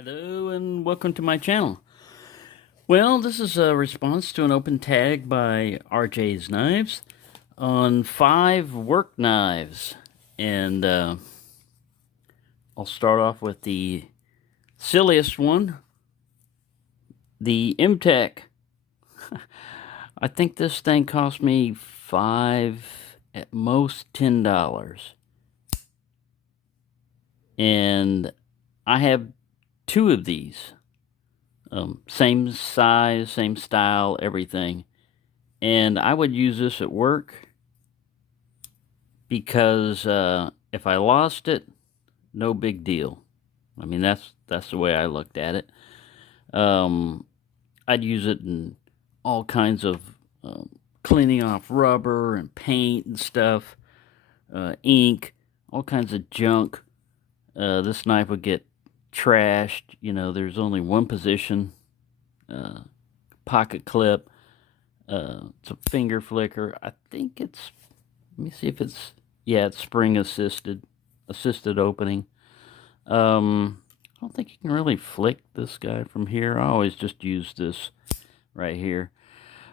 Hello and welcome to my channel. Well, this is a response to an open tag by RJ's Knives on 5 work knives. And I'll start off with the silliest one, the Mtech. I think this thing cost me $5, at most $10. And I have 2 of these. Same size, same style, everything. And I would use this at work because if I lost it, no big deal. I mean, that's the way I looked at it. I'd use it in all kinds of cleaning off rubber and paint and stuff, ink, all kinds of junk. This knife would get trashed. You know, there's only one position, pocket clip, it's a finger flicker. I think it's, let me see if it's, yeah, it's spring assisted opening. I don't think you can really flick this guy from here. I always just use this right here.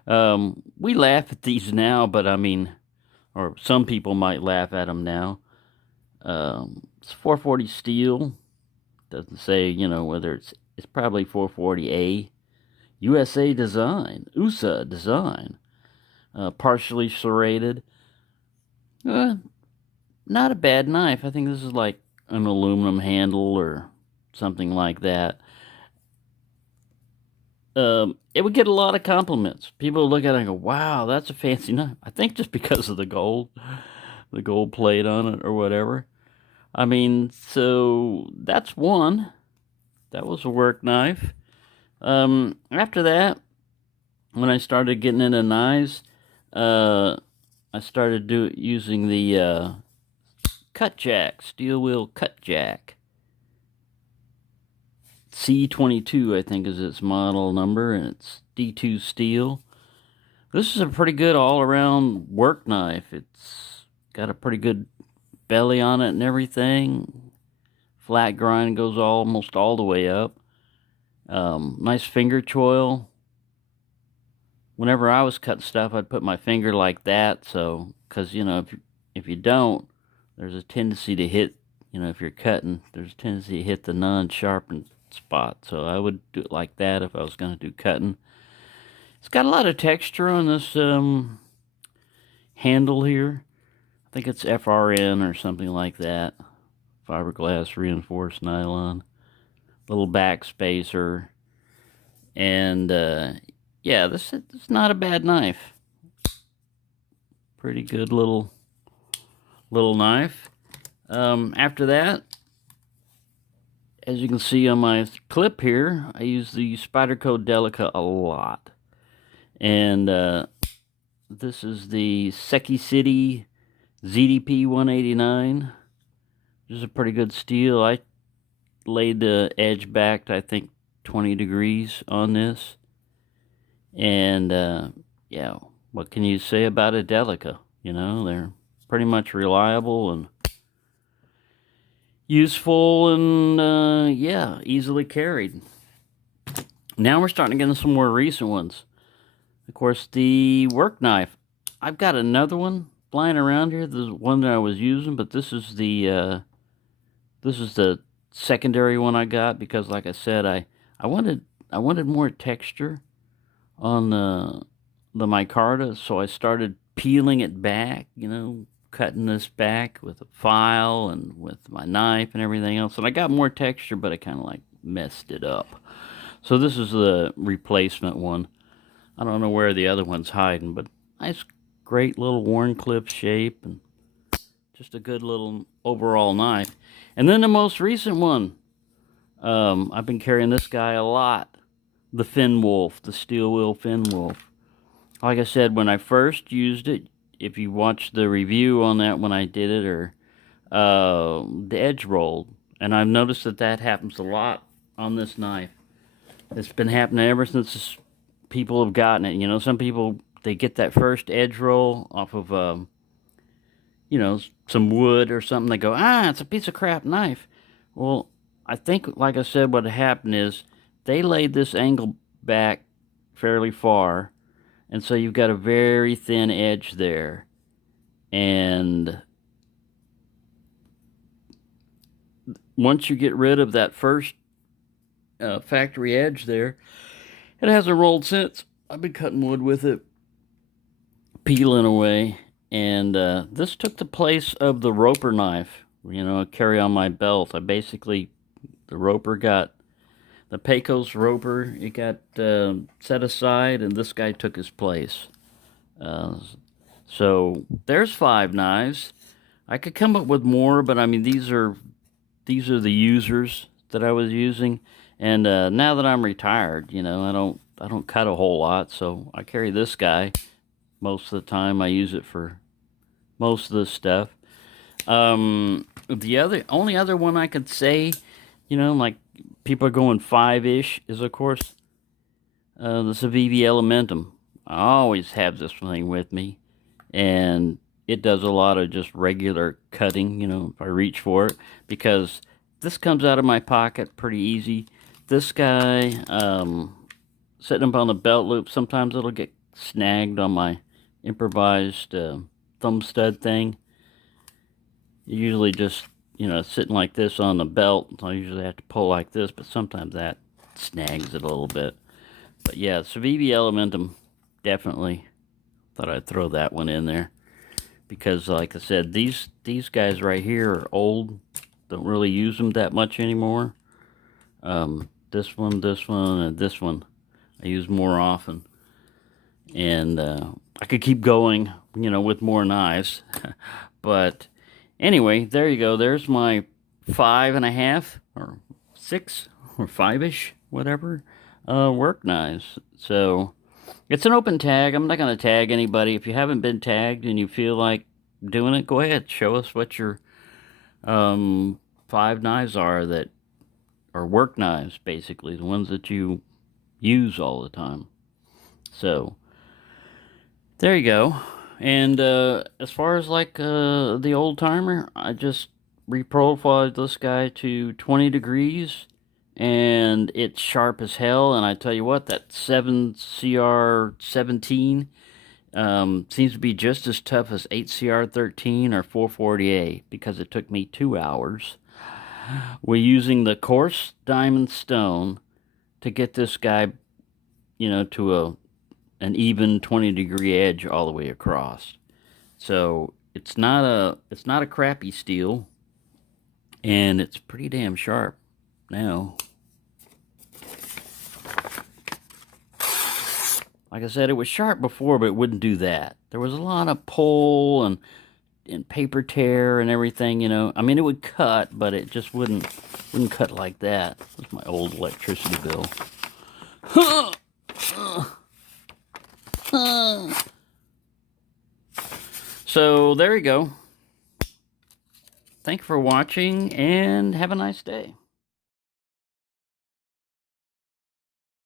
We laugh at these now, but I mean, or some people might laugh at them now. It's 440 steel. Doesn't say, you know, whether it's probably 440A. USA design. USA design. Partially serrated. Not a bad knife. I think this is like an aluminum handle or something like that. It would get a lot of compliments. People look at it and go, wow, that's a fancy knife. I think just because of the gold plate on it or whatever. I mean, so that's one. That was a work knife. After that, when I started getting into knives, I started using the cut jack, steel wheel cut jack. C22, I think, is its model number, and it's D2 steel. This is a pretty good all-around work knife. It's got a pretty good belly on it and everything. Flat grind goes almost all the way up. Nice finger choil. Whenever I was cutting stuff, I'd put my finger like that, so, because, you know, if you don't, there's a tendency to hit, you know, if you're cutting, there's a tendency to hit the non-sharpened spot. So I would do it like that if I was going to do cutting. It's got a lot of texture on this handle here. I think it's FRN or something like that. Fiberglass reinforced nylon. Little back spacer. And yeah, this is not a bad knife. Pretty good little knife. After that, as you can see on my clip here, I use the Spyderco Delica a lot. And this is the Seki City ZDP 189. This is a pretty good steel. I laid the edge back to, I think, 20 degrees on this. And yeah, what can you say about a Delica? You know, they're pretty much reliable and useful and yeah, easily carried. Now we're starting to get into some more recent ones. Of course, the work knife. I've got another one flying around here. This is one that I was using, but this is the secondary one I got because, like I said, I wanted more texture on the micarta, so I started peeling it back. You know, cutting this back with a file and with my knife and everything else, and I got more texture, but I kind of like messed it up. So this is the replacement one. I don't know where the other one's hiding, but nice, great little worn clip shape and just a good little overall knife. And then the most recent one, I've been carrying this guy a lot, the Finn Wolf, the steel wheel Finn Wolf. Like I said, when I first used it, if you watch the review on that when I did it, or the edge rolled, and I've noticed that happens a lot on this knife. It's been happening ever since people have gotten it. You know, some people, they get that first edge roll off of you know, some wood or something. They go, ah, it's a piece of crap knife. Well, I think, like I said, what happened is they laid this angle back fairly far, and so you've got a very thin edge there. And once you get rid of that first factory edge there, it hasn't rolled since. I've been cutting wood with it, peeling away, and this took the place of the roper knife, I carry on my belt. The roper got, the Pecos roper, it got set aside, and this guy took his place. So there's 5 knives. I could come up with more, but I mean, these are the users that I was using, and now that I'm retired, I don't cut a whole lot, so I carry this guy most of the time. I use it for most of the stuff. The only other one I could say, like people are going 5-ish, is of course the Civivi Elementum. I always have this thing with me, and it does a lot of just regular cutting, if I reach for it, because this comes out of my pocket pretty easy. This guy, sitting up on the belt loop, sometimes it'll get snagged on my improvised thumb stud thing. Usually just, sitting like this on the belt, I usually have to pull like this, but sometimes that snags it a little bit. But yeah, Civivi Elementum, definitely thought I'd throw that one in there, because like I said, these guys right here are old, don't really use them that much anymore. This one, and this one I use more often, and I could keep going, with more knives. But anyway, there you go. There's my 5.5 or 6 or 5-ish, whatever, work knives. So it's an open tag. I'm not going to tag anybody. If you haven't been tagged and you feel like doing it, go ahead. Show us what your 5 knives are that are work knives, basically, the ones that you use all the time. So there you go. And as far as like the old timer, I just reprofiled this guy to 20 degrees, and it's sharp as hell. And I tell you what, that 7CR17 seems to be just as tough as 8CR13 or 440A, because it took me 2 hours. We're using the coarse diamond stone to get this guy, to an even 20-degree edge all the way across. So it's not a crappy steel, and it's pretty damn sharp now. Like I said, it was sharp before, but it wouldn't do that. There was a lot of pull and paper tear and everything, I mean, it would cut, but it just wouldn't cut like that. That's my old electricity bill. So there you go. Thank you for watching, and have a nice day.